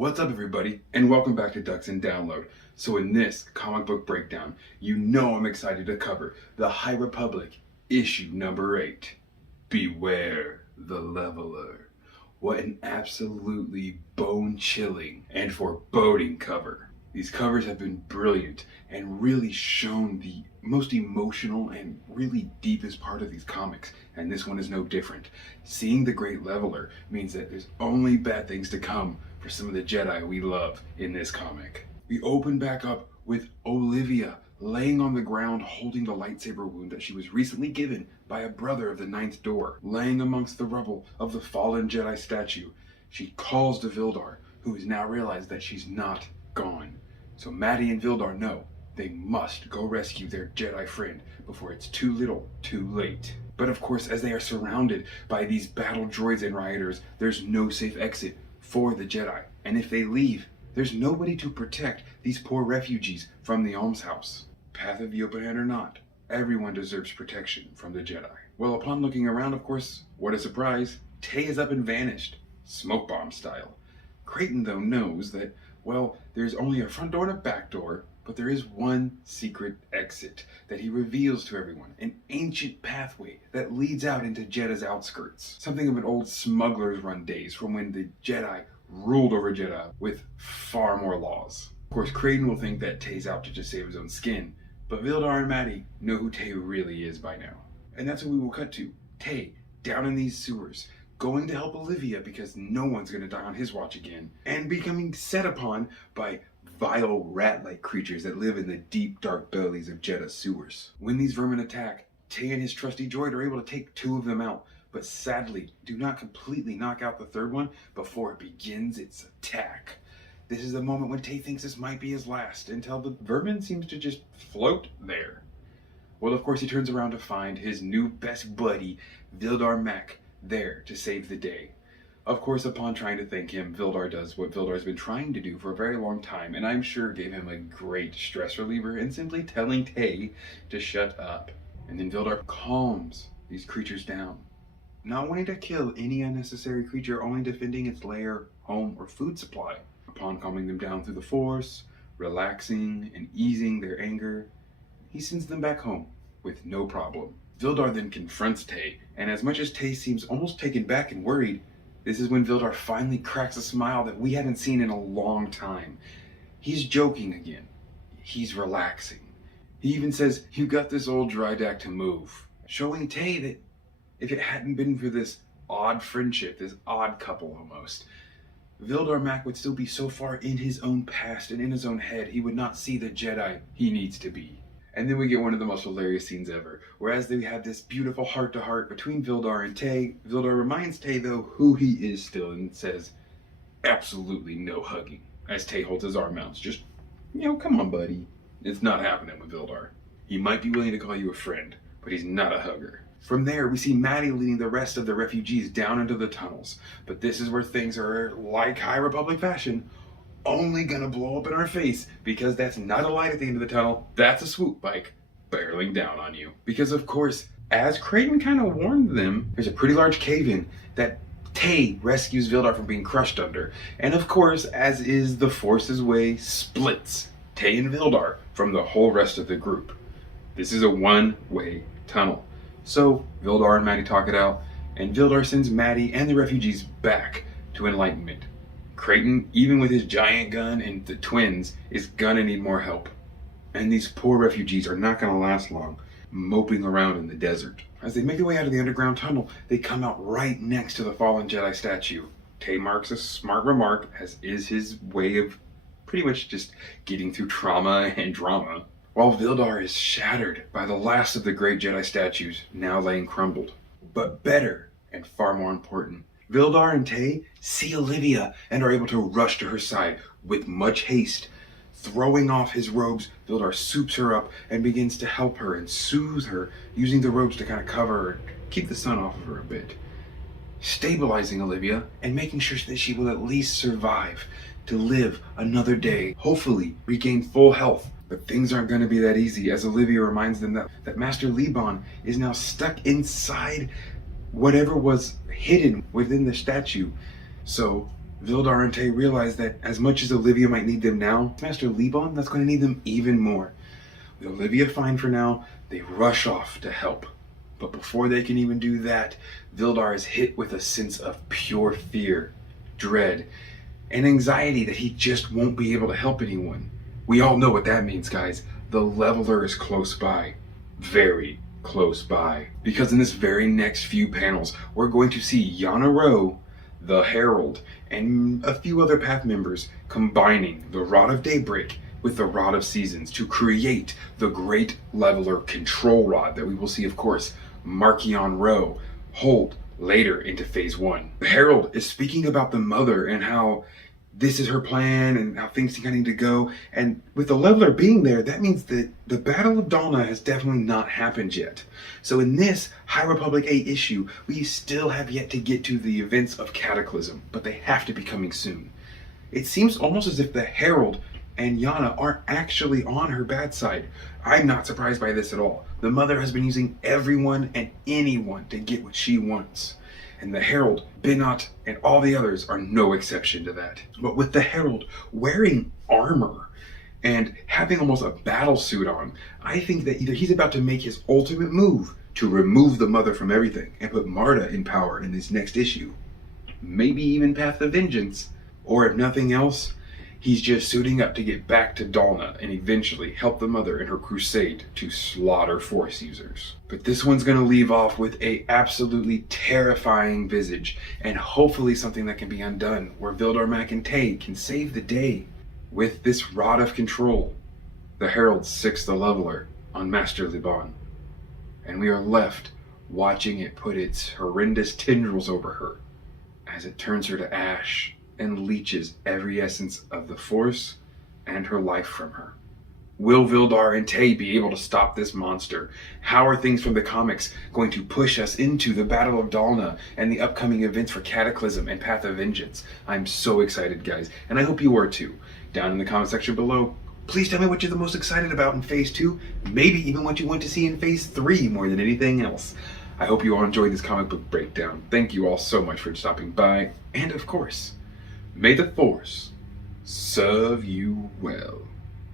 What's up, everybody, and welcome back to Ducks and Download. So in this comic book breakdown, you know I'm excited to cover the High Republic, issue number 8, Beware the Leveler. What an absolutely bone-chilling and foreboding cover. These covers have been brilliant and really shown the most emotional and really deepest part of these comics, and this one is no different. Seeing the Great Leveler means that there's only bad things to come for some of the Jedi we love in this comic. We open back up with Oliviah laying on the ground holding the lightsaber wound that she was recently given by a brother of the Ninth Door. Laying amongst the rubble of the fallen Jedi statue, she calls to Vildar, who has now realized that she's not gone. So Maddie and Vildar know they must go rescue their Jedi friend before it's too little, too late. But of course, as they are surrounded by these battle droids and rioters, there's no safe exit for the Jedi. And if they leave, there's nobody to protect these poor refugees from the almshouse. Path of the Open Hand or not, everyone deserves protection from the Jedi. Well, upon looking around, of course, what a surprise, Tay is up and vanished, smoke bomb style. Creighton, though, knows that, well, there's only a front door and a back door, but there is one secret exit that he reveals to everyone, an ancient pathway that leads out into Jedha's outskirts. Something of an old smuggler's run days from when the Jedi ruled over Jedha with far more laws. Of course, Creighton will think that Tay's out to just save his own skin, but Vildar and Maddie know who Tay really is by now. And that's what we will cut to. Tay, down in these sewers, going to help Oliviah because no one's going to die on his watch again, and becoming set upon by vile rat-like creatures that live in the deep, dark bellies of Jedha's sewers. When these vermin attack, Tay and his trusty droid are able to take 2 of them out, but sadly do not completely knock out the third one before it begins its attack. This is the moment when Tay thinks this might be his last, until the vermin seems to just float there. Well, of course, he turns around to find his new best buddy, Vildar Mac, there to save the day. Of course, upon trying to thank him, Vildar does what Vildar's been trying to do for a very long time, and I'm sure gave him a great stress reliever in simply telling Tay to shut up. And then Vildar calms these creatures down, not wanting to kill any unnecessary creature, only defending its lair, home, or food supply. Upon calming them down through the Force, relaxing and easing their anger, he sends them back home with no problem. Vildar then confronts Tay, and as much as Tay seems almost taken back and worried, this is when Vildar finally cracks a smile that we haven't seen in a long time. He's joking again. He's relaxing. He even says, "You got this old drydack to move," showing Tay that if it hadn't been for this odd friendship, this odd couple almost, Vildar Mac would still be so far in his own past and in his own head, he would not see the Jedi he needs to be. And then we get one of the most hilarious scenes ever, where as they have this beautiful heart-to-heart between Vildar and Tay, Vildar reminds Tay, though, who he is still, and says, "Absolutely no hugging," as Tay holds his arm out. Just, come on, buddy. It's not happening with Vildar. He might be willing to call you a friend, but he's not a hugger. From there, we see Maddie leading the rest of the refugees down into the tunnels. But this is where things are, like High Republic fashion, only gonna blow up in our face, because that's not a light at the end of the tunnel, that's a swoop bike barreling down on you. Because of course, as Creighton kind of warned them, there's a pretty large cave-in that Tay rescues Vildar from being crushed under. And of course, as is the Force's way, splits Tay and Vildar from the whole rest of the group. This is a one-way tunnel. So Vildar and Maddie talk it out, and Vildar sends Maddie and the refugees back to Enlightenment. Creighton, even with his giant gun and the twins, is gonna need more help. And these poor refugees are not gonna last long, moping around in the desert. As they make their way out of the underground tunnel, they come out right next to the fallen Jedi statue. Tay marks a smart remark, as is his way of pretty much just getting through trauma and drama, while Vildar is shattered by the last of the great Jedi statues now laying crumbled. But better, and far more important, Vildar and Tay see Oliviah and are able to rush to her side with much haste. Throwing off his robes, Vildar soups her up and begins to help her and soothe her, using the robes to kind of cover her, keep the sun off of her a bit. Stabilizing Oliviah and making sure that she will at least survive to live another day, hopefully regain full health. But things aren't going to be that easy, as Oliviah reminds them that Master Leebon is now stuck inside whatever was hidden within the statue. So Vildar and Tay realize that as much as Oliviah might need them now, Master Leebon, that's going to need them even more. With Oliviah fine for now, they rush off to help. But before they can even do that, Vildar is hit with a sense of pure fear, dread, and anxiety that he just won't be able to help anyone. We all know what that means, guys. The Leveler is close by. Very close by. Because in this very next few panels, we're going to see Yana Rho, the Herald, and a few other Path members combining the Rod of Daybreak with the Rod of Seasons to create the Great Leveler Control Rod that we will see, of course, Marchion Rho hold later into Phase 1. The Herald is speaking about the Mother and how this is her plan and how things kind of need to go. And with the Leveler being there, that means that the Battle of Dalna has definitely not happened yet. So in this High Republic 8 issue, we still have yet to get to the events of Cataclysm, but they have to be coming soon. It seems almost as if the Herald and Yana aren't actually on her bad side. I'm not surprised by this at all. The Mother has been using everyone and anyone to get what she wants. And the Herald, Binot, and all the others are no exception to that. But with the Herald wearing armor and having almost a battle suit on, I think that either he's about to make his ultimate move to remove the Mother from everything and put Marta in power in this next issue. Maybe even Path of Vengeance. Or if nothing else, he's just suiting up to get back to Dalna and eventually help the Mother in her crusade to slaughter Force users. But this one's going to leave off with a absolutely terrifying visage, and hopefully something that can be undone, where Vildar Mac and Tay can save the day. With this Rod of Control, the Herald sicks the Leveler on Master Leebon, and we are left watching it put its horrendous tendrils over her as it turns her to ash and leeches every essence of the Force and her life from her. Will Vildar and Tay be able to stop this monster? How are things from the comics going to push us into the Battle of Dalna and the upcoming events for Cataclysm and Path of Vengeance? I'm so excited, guys, and I hope you are too. Down in the comment section below, please tell me what you're the most excited about in Phase 2, maybe even what you want to see in Phase 3 more than anything else. I hope you all enjoyed this comic book breakdown. Thank you all so much for stopping by, and of course, may the Force serve you well.